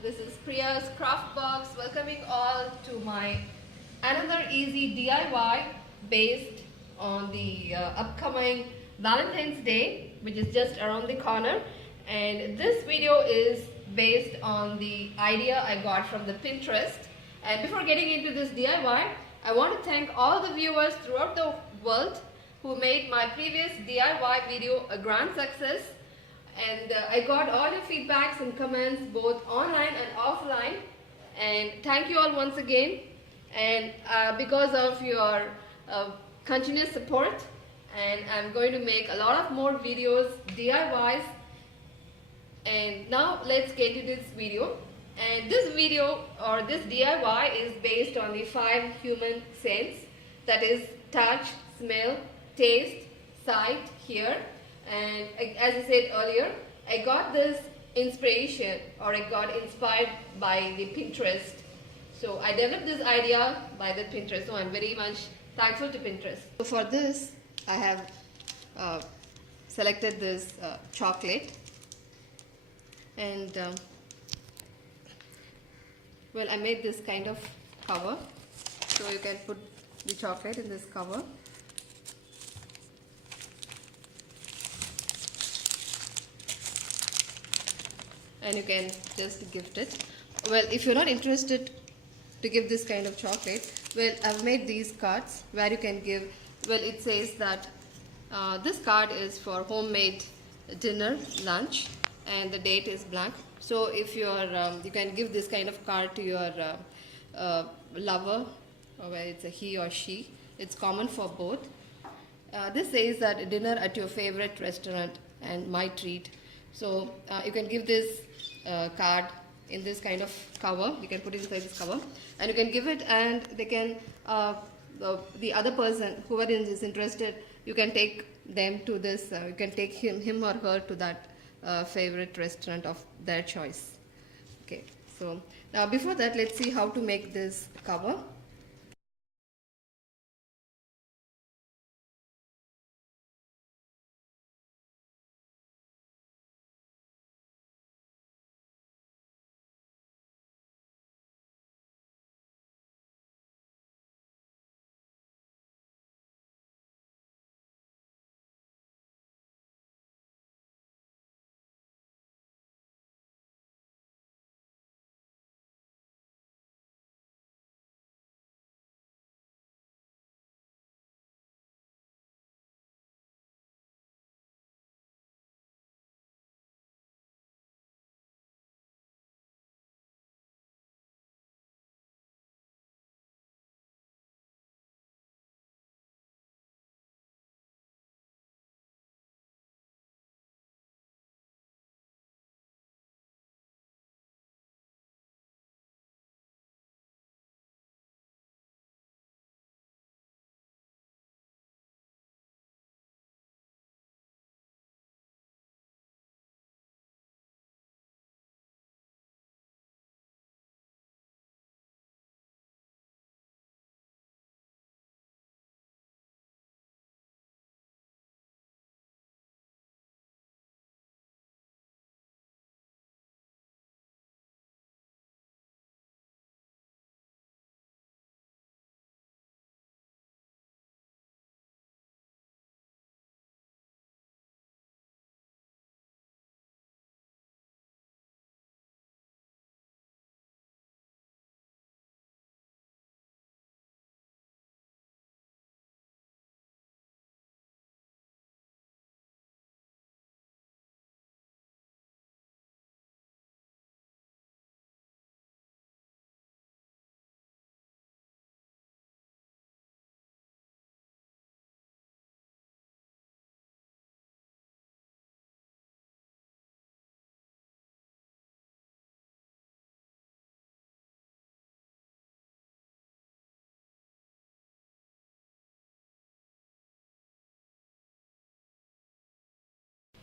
This is Priya's Craft Box, welcoming all to my another easy DIY based on the upcoming Valentine's Day, which is just around the corner. And this video is based on the idea I got from the Pinterest. And before getting into this DIY, I want to thank all the viewers throughout the world who made my previous DIY video a grand success. And I got all your feedbacks and comments both online and offline, and thank you all once again. And because of your continuous support, and I'm going to make a lot of more videos, DIYs. And now let's get into this video. And this video or this DIY is based on the 5 human sense, that is touch, smell, taste, sight, hear. And as I said earlier, I got this inspiration, or I got inspired by the Pinterest. So I developed this idea by the Pinterest. So I'm very much thankful to Pinterest. So for this, I have selected this chocolate, and well, I made this kind of cover. So you can put the chocolate in this cover. And you can just gift it. Well, if you're not interested to give this kind of chocolate, well, I've made these cards where you can give. Well, it says that this card is for homemade dinner, lunch, and the date is blank. So if you're you can give this kind of card to your lover, or whether it's a he or she. It's common for both. This says that dinner at your favorite restaurant and my treat. So you can give this card in this kind of cover. You can put it inside this cover, and you can give it, and they can the other person, whoever is interested, you can take them to this. You can take him or her to that favorite restaurant of their choice. Okay. So now before that, let's see how to make this cover.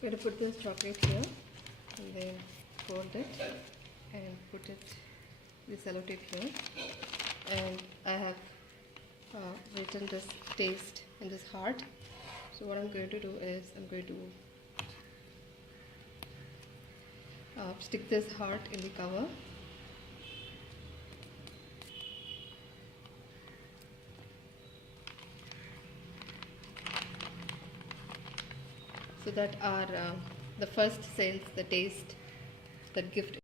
I'm going to put this chocolate here, and then fold it and put it the sellotape here. And I have written this taste in this heart. So what I'm going to do is I'm going to stick this heart in the cover. So that our the first sense, the taste, that gift.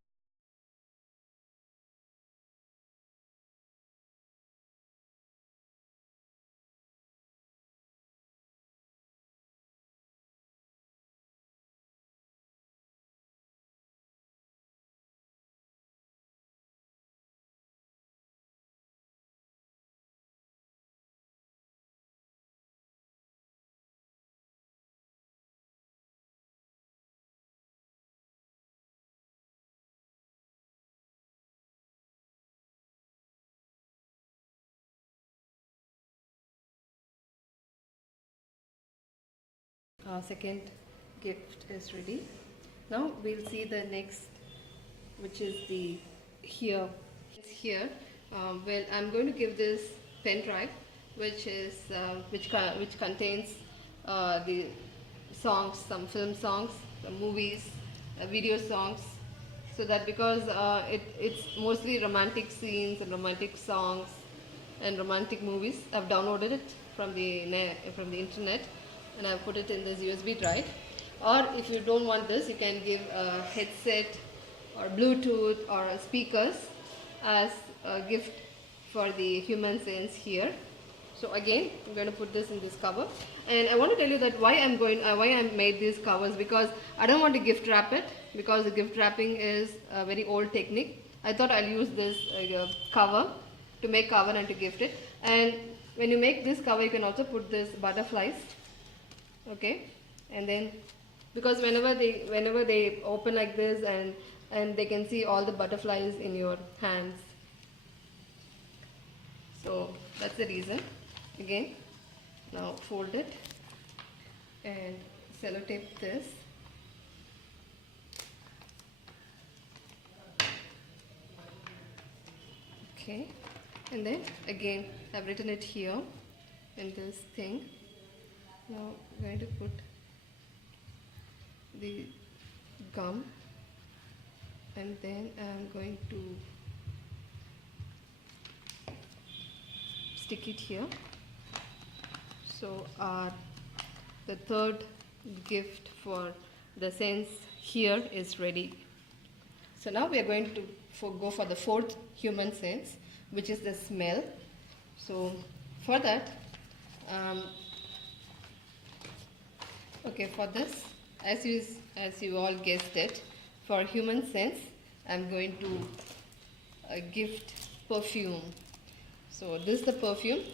Our second gift is ready. Now we'll see the next, which is the here. Here, well, I'm going to give this pen drive, which is which contains the songs, some film songs, some movies, video songs. So that because it's mostly romantic scenes and romantic songs and romantic movies. I've downloaded it from the internet, and I've put it in this USB drive. Or if you don't want this, you can give a headset or Bluetooth or speakers as a gift for the human sense here. So again, I'm going to put this in this cover, and I want to tell you that why I made these covers, because I don't want to gift wrap it, because the gift wrapping is a very old technique. I thought I'll use this cover to make cover and to gift it. And when you make this cover, you can also put this butterflies, okay, and then because whenever they open like this, and they can see all the butterflies in your hands. So that's the reason. Again, now fold it and sellotape this. Okay, and then again I've written it here in this thing. Now I'm going to put the gum, and then I'm going to stick it here. So the third gift for the sense here is ready. So now we are going to go for the fourth human sense, which is the smell. So for that, okay, for this, as you all guessed it, for human sense, I'm going to gift perfume. So this is the perfume.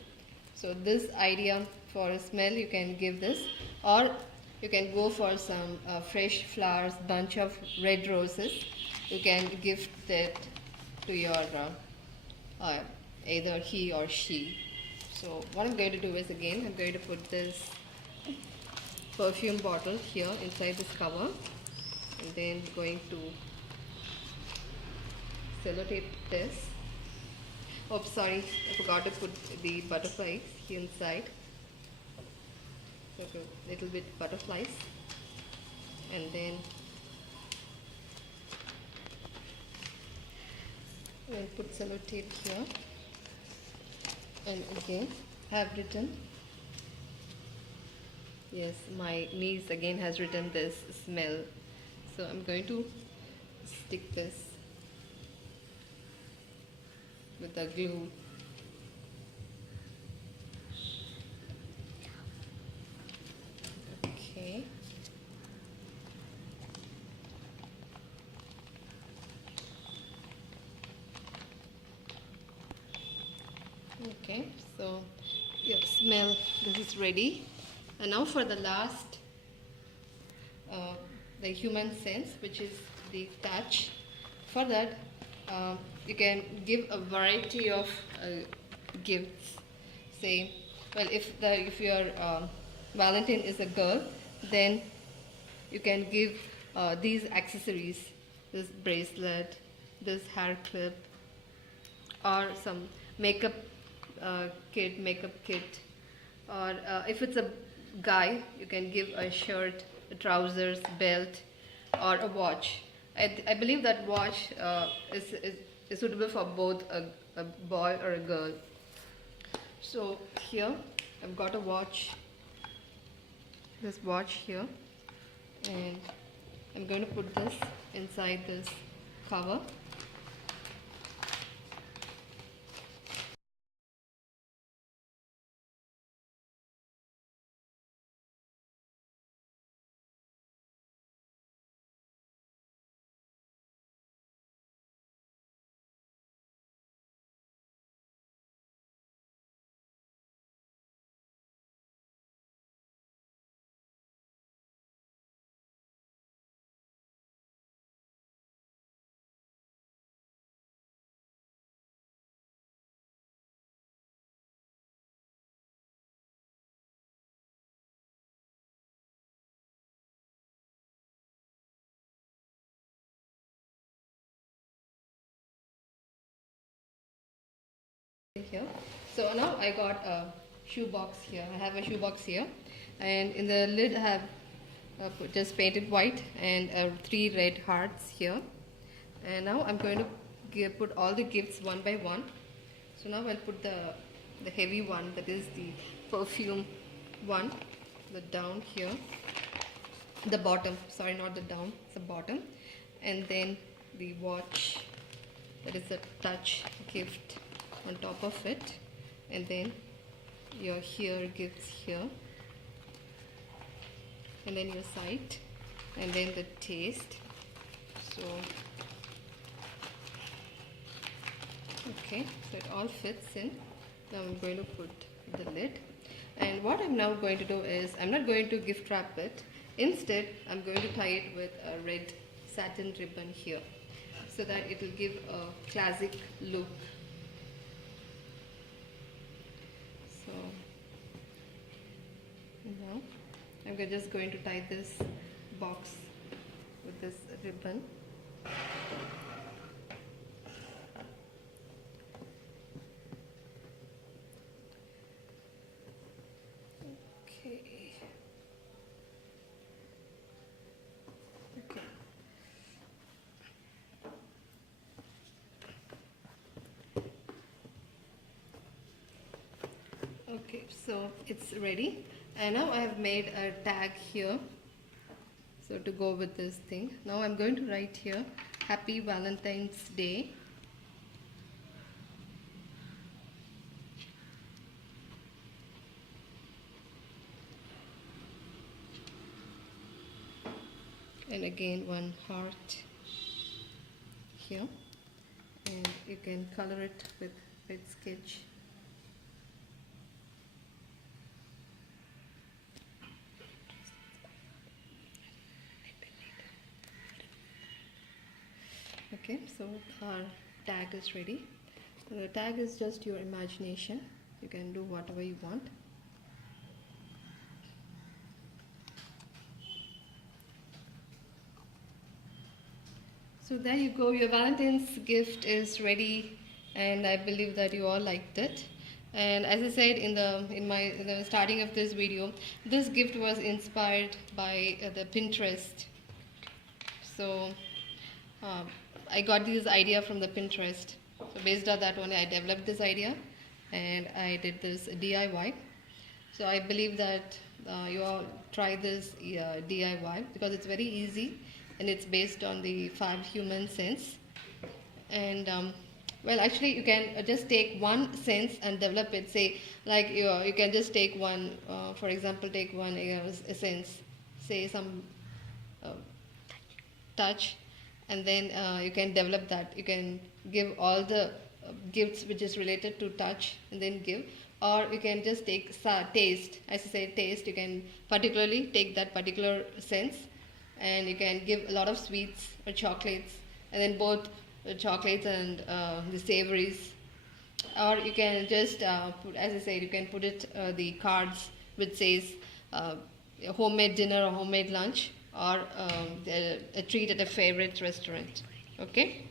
So this idea for a smell, you can give this, or you can go for some fresh flowers, bunch of red roses. You can gift that to your either he or she. So what I'm going to do is, again, I'm going to put this perfume bottle here inside this cover, and then going to sellotape this. Oh, sorry, I forgot to put the butterflies here inside. So a little bit butterflies, and then we'll put sellotape here, and again have written, yes, my niece again has written this smell. So I'm going to stick this with the glue. Okay. Okay, so your smell, this is ready. And now for the last, the human sense, which is the touch. For that, you can give a variety of gifts. Say, well, if your Valentine is a girl, then you can give these accessories, this bracelet, this hair clip, or some makeup kit, or if it's a guy, you can give a shirt, a trousers, belt, or a watch. I believe that watch is suitable for both a boy or a girl. So here I've got a watch, this watch here, and I'm going to put this inside this cover. Here. So now I got a shoe box here. I have a shoe box here, and in the lid I have just painted white and 3 red hearts here. And now I'm going to put all the gifts one by one. So now I'll put the heavy one, that is the perfume one, the down here, the bottom. Sorry, not the down, it's the bottom, and then the watch, that is the touch gift on top of it, and then your here gifts here, and then your sight, and then the taste. So okay, so it all fits in. Now I'm going to put the lid, and what I'm now going to do is I'm not going to gift wrap it. Instead, I'm going to tie it with a red satin ribbon here, so that it will give a classic look. So now I'm just going to tie this box with this ribbon. Okay. Okay. Okay, so it's ready, and now I have made a tag here, so to go with this thing. Now I'm going to write here Happy Valentine's Day. And again one heart here, and you can color it with red sketch. Okay, so our tag is ready. The tag is just your imagination. You can do whatever you want. So there you go, your Valentine's gift is ready, and I believe that you all liked it. And as I said in the starting of this video, this gift was inspired by the Pinterest. So I got this idea from the Pinterest. So based on that one, I developed this idea, and I did this DIY. So I believe that you all try this DIY, because it's very easy, and it's based on the 5 human sense. And well, actually you can just take one sense and develop it. Say like you can just take one, for example, take one a sense, say some touch, and then you can develop that. You can give all the gifts which is related to touch, and then give. Or you can just take taste. As I say, taste, you can particularly take that particular sense, and you can give a lot of sweets or chocolates, and then both the chocolates and the savories. Or you can just put, as I said, you can put it the cards which says a homemade dinner or homemade lunch, or a treat at a favorite restaurant. Okay.